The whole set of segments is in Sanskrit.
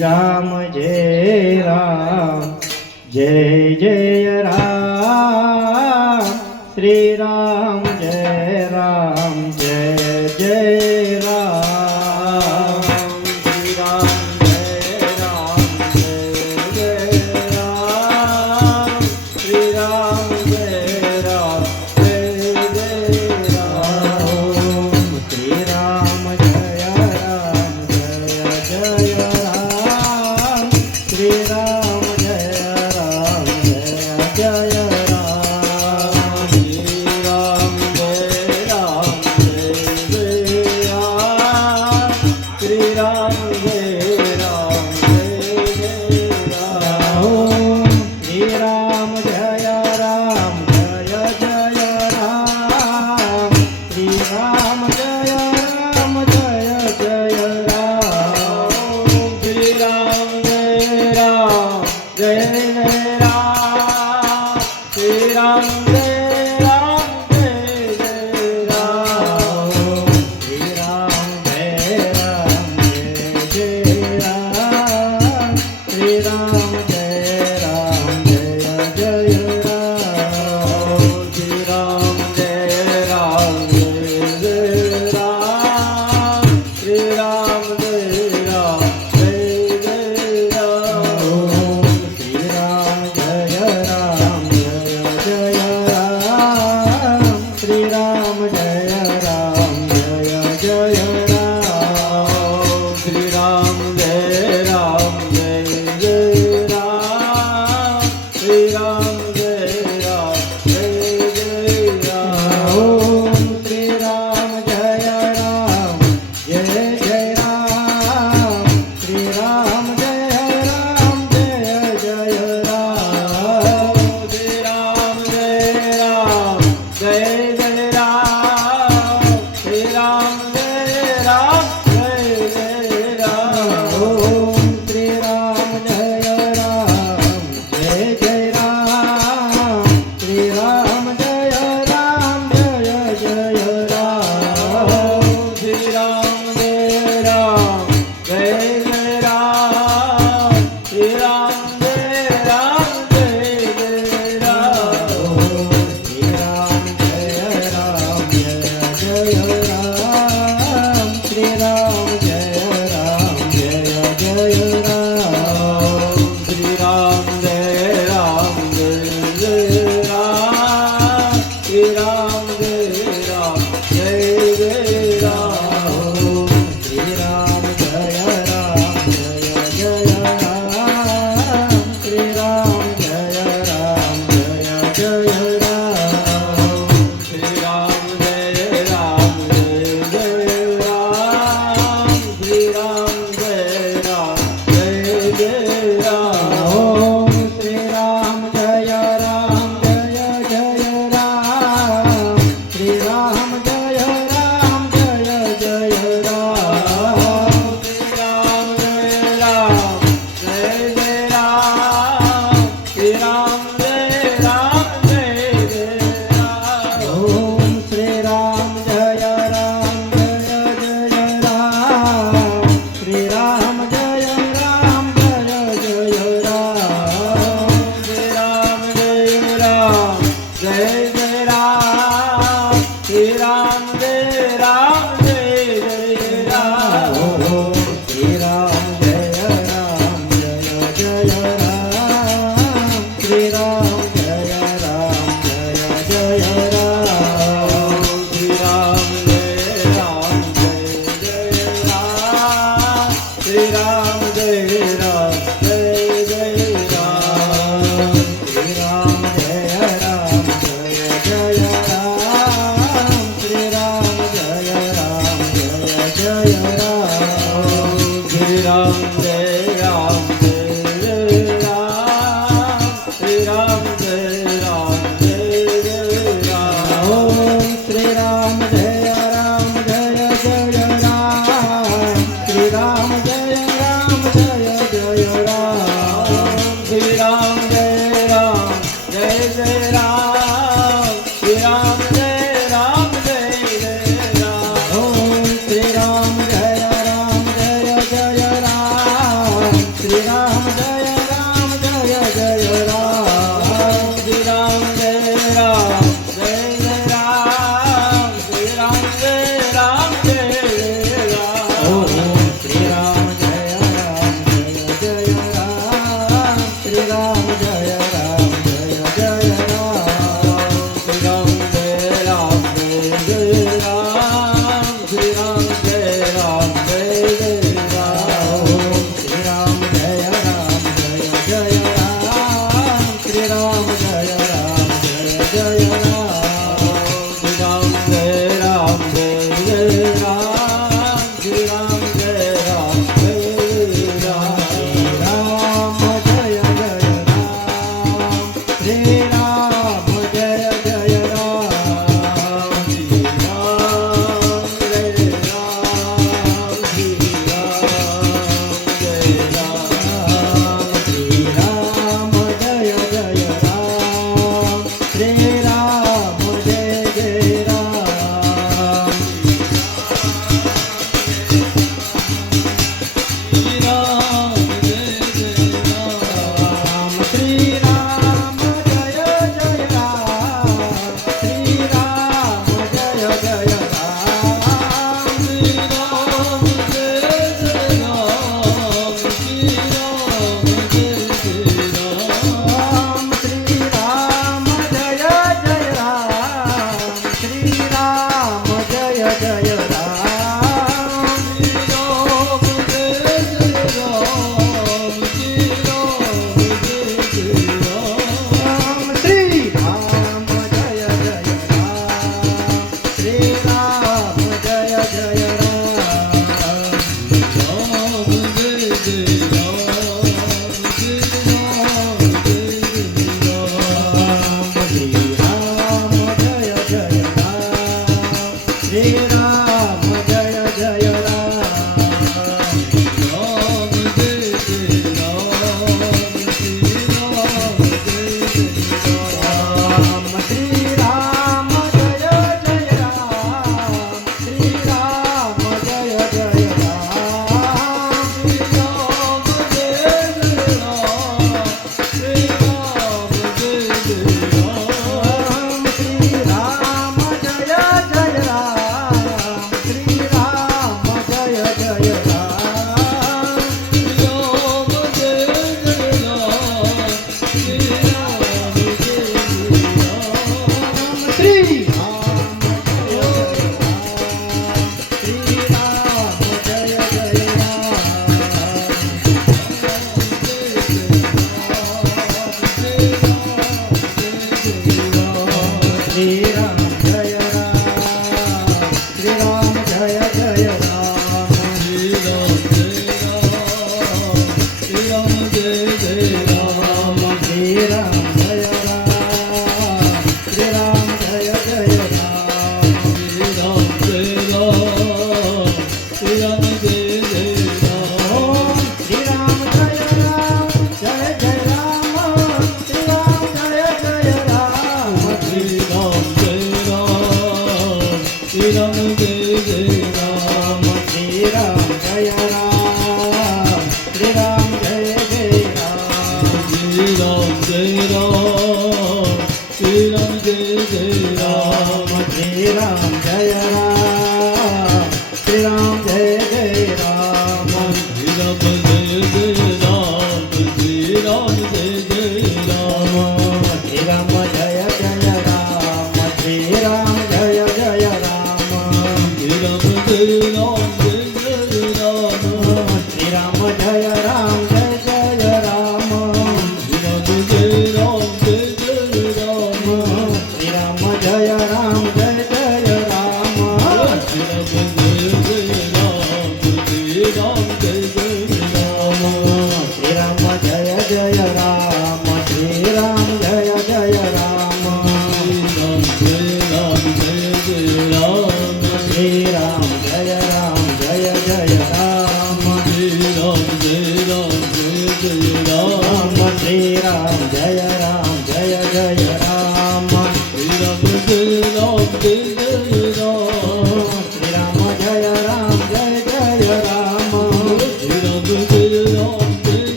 રામ જય રામ જય જય Ram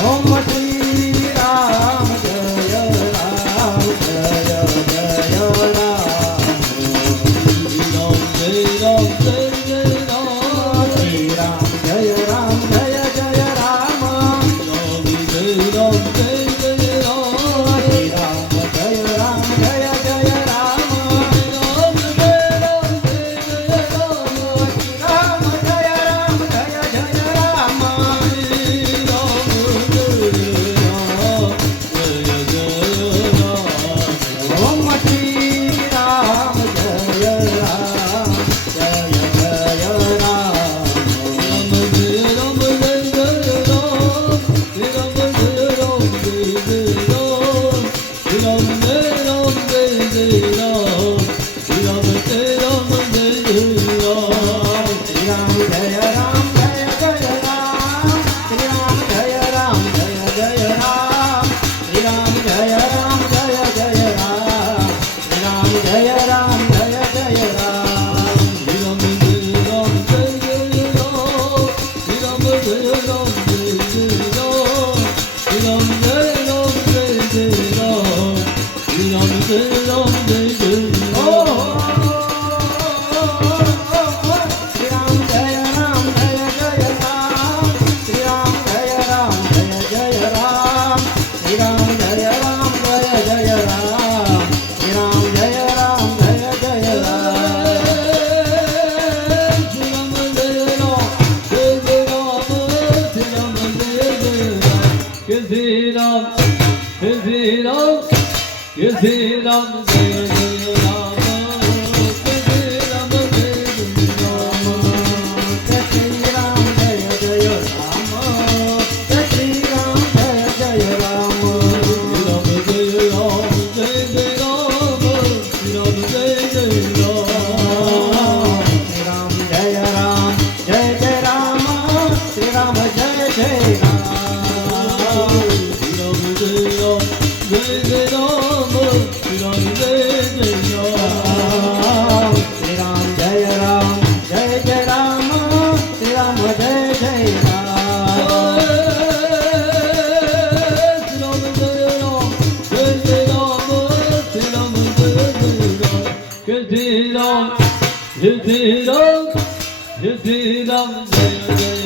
home. Dilan Hüzüram, it up?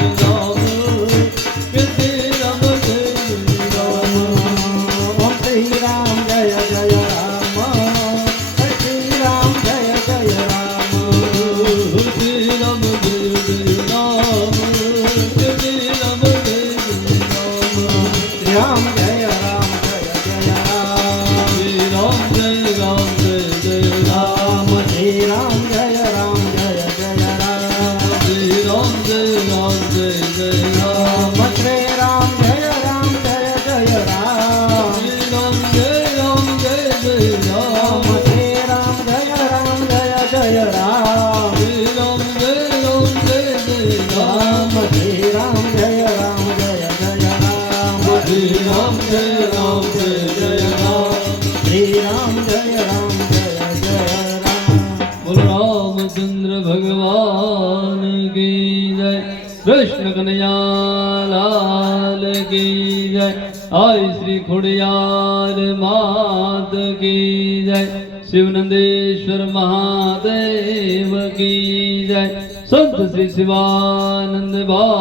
Shri Shivanand બાપુની